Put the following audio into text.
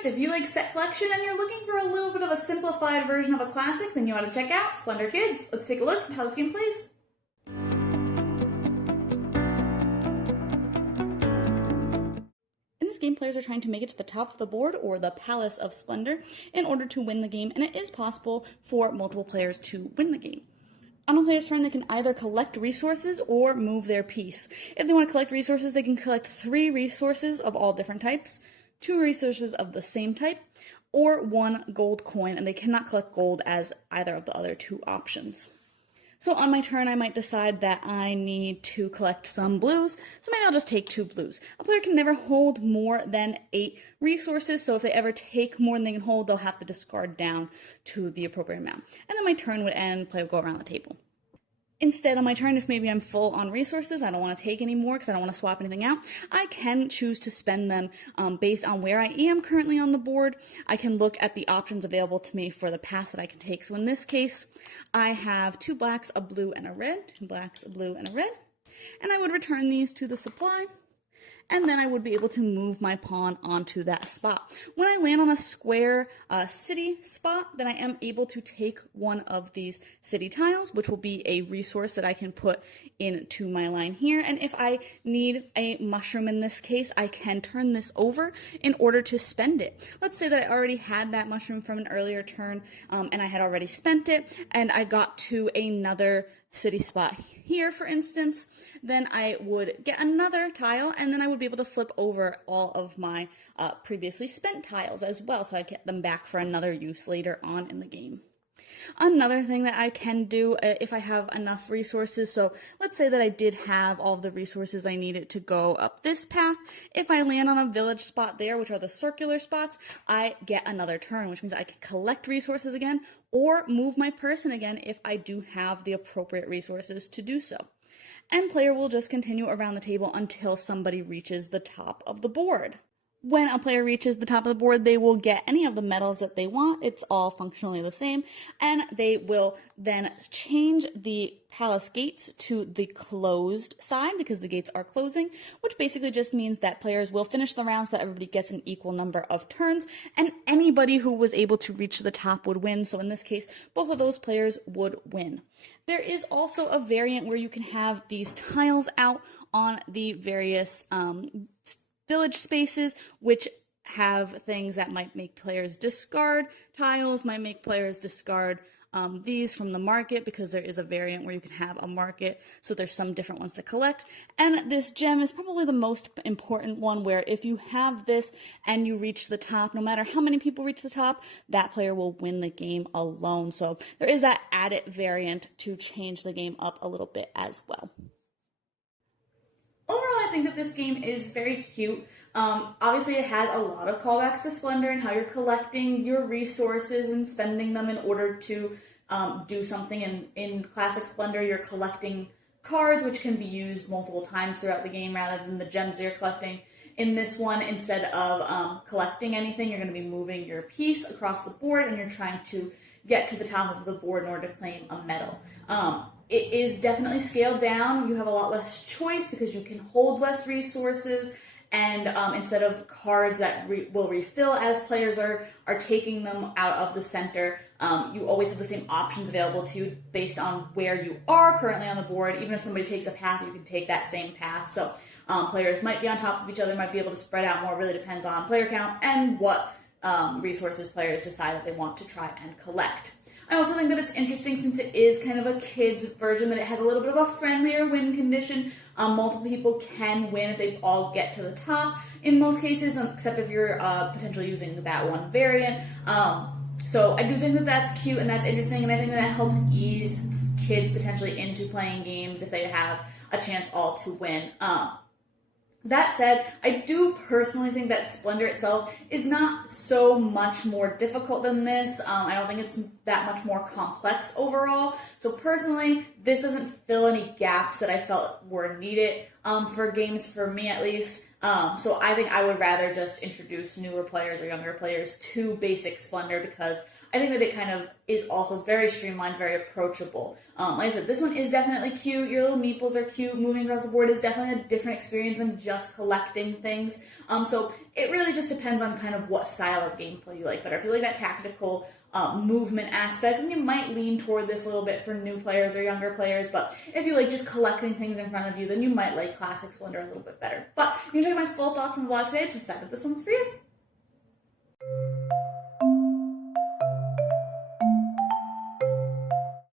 gamers, if you like set collection and you're looking for a little bit of a simplified version of a classic, then you ought to check out Splendor Kids. Let's take a look at how this game plays. In this game, players are trying to make it to the top of the board, or the Palace of Splendor, in order to win the game, and it is possible for multiple players to win the game. On a player's turn, they can either collect resources or move their piece. If they want to collect resources, they can collect 3 resources of all different types, 2 resources of the same type, or 1 gold coin, and they cannot collect gold as either of the other 2 options. So on my turn, I might decide that I need to collect some blues, so maybe I'll just take 2 blues. A player can never hold more than 8 resources, so if they ever take more than they can hold, they'll have to discard down to the appropriate amount. And then my turn would end, play would go around the table. Instead, on my turn, if maybe I'm full on resources, I don't want to take any more because I don't want to swap anything out, I can choose to spend them based on where I am currently on the board. I can look at the options available to me for the pass that I can take. So in this case, I have 2 blacks, a blue, and a red. 2 blacks, a blue, and a red. And I would return these to the supply, and then I would be able to move my pawn onto that spot. When I land on a square city spot, then I am able to take one of these city tiles, which will be a resource that I can put into my line here. And if I need a mushroom in this case, I can turn this over in order to spend it. Let's say that I already had that mushroom from an earlier turn, and I had already spent it, and I got to another city spot here, for instance, then I would get another tile, and then I would be able to flip over all of my previously spent tiles as well, so I get them back for another use later on in the game. Another thing that I can do if I have enough resources, so let's say that I did have all of the resources I needed to go up this path. If I land on a village spot there, which are the circular spots, I get another turn, which means I can collect resources again or move my person again if I do have the appropriate resources to do so. And player will just continue around the table until somebody reaches the top of the board. When a player reaches the top of the board, they will get any of the medals that they want. It's all functionally the same. And they will then change the palace gates to the closed side because the gates are closing, which basically just means that players will finish the round so that everybody gets an equal number of turns, and anybody who was able to reach the top would win. So in this case, both of those players would win. There is also a variant where you can have these tiles out on the various village spaces, which have things that might make players discard tiles, might make players discard these from the market, because there is a variant where you can have a market, so there's some different ones to collect. And this gem is probably the most important one, where if you have this and you reach the top, no matter how many people reach the top, that player will win the game alone. So there is that added variant to change the game up a little bit as well. Overall, I think that this game is very cute. Obviously, it has a lot of callbacks to Splendor and how you're collecting your resources and spending them in order to do something. In Classic Splendor, you're collecting cards, which can be used multiple times throughout the game rather than the gems that you're collecting. In this one, instead of collecting anything, you're going to be moving your piece across the board, and you're trying to get to the top of the board in order to claim a medal. It is definitely scaled down. You have a lot less choice because you can hold less resources, and instead of cards that will refill as players are taking them out of the center, you always have the same options available to you based on where you are currently on the board. Even if somebody takes a path, you can take that same path. So players might be on top of each other, might be able to spread out more. It really depends on player count and what resources players decide that they want to try and collect. I also think that it's interesting, since it is kind of a kid's version, that it has a little bit of a friendlier win condition. Multiple people can win if they all get to the top in most cases, except if you're potentially using that one variant. So I do think that that's cute and that's interesting, and I think that helps ease kids potentially into playing games if they have a chance all to win. That said, I do personally think that Splendor itself is not so much more difficult than this. I don't think it's that much more complex overall. So personally, this doesn't fill any gaps that I felt were needed for games, for me at least. So I think I would rather just introduce newer players or younger players to basic Splendor, because I think that it kind of is also very streamlined, very approachable. Like I said, this one is definitely cute. Your little meeples are cute. Moving across the board is definitely a different experience than just collecting things. So it really just depends on kind of what style of gameplay you like better. If you like that tactical movement aspect, then you might lean toward this a little bit for new players or younger players, but if you like just collecting things in front of you, then you might like Classic Splendor a little bit better. But you can check my full thoughts on the vlog today to decide if this one's for you.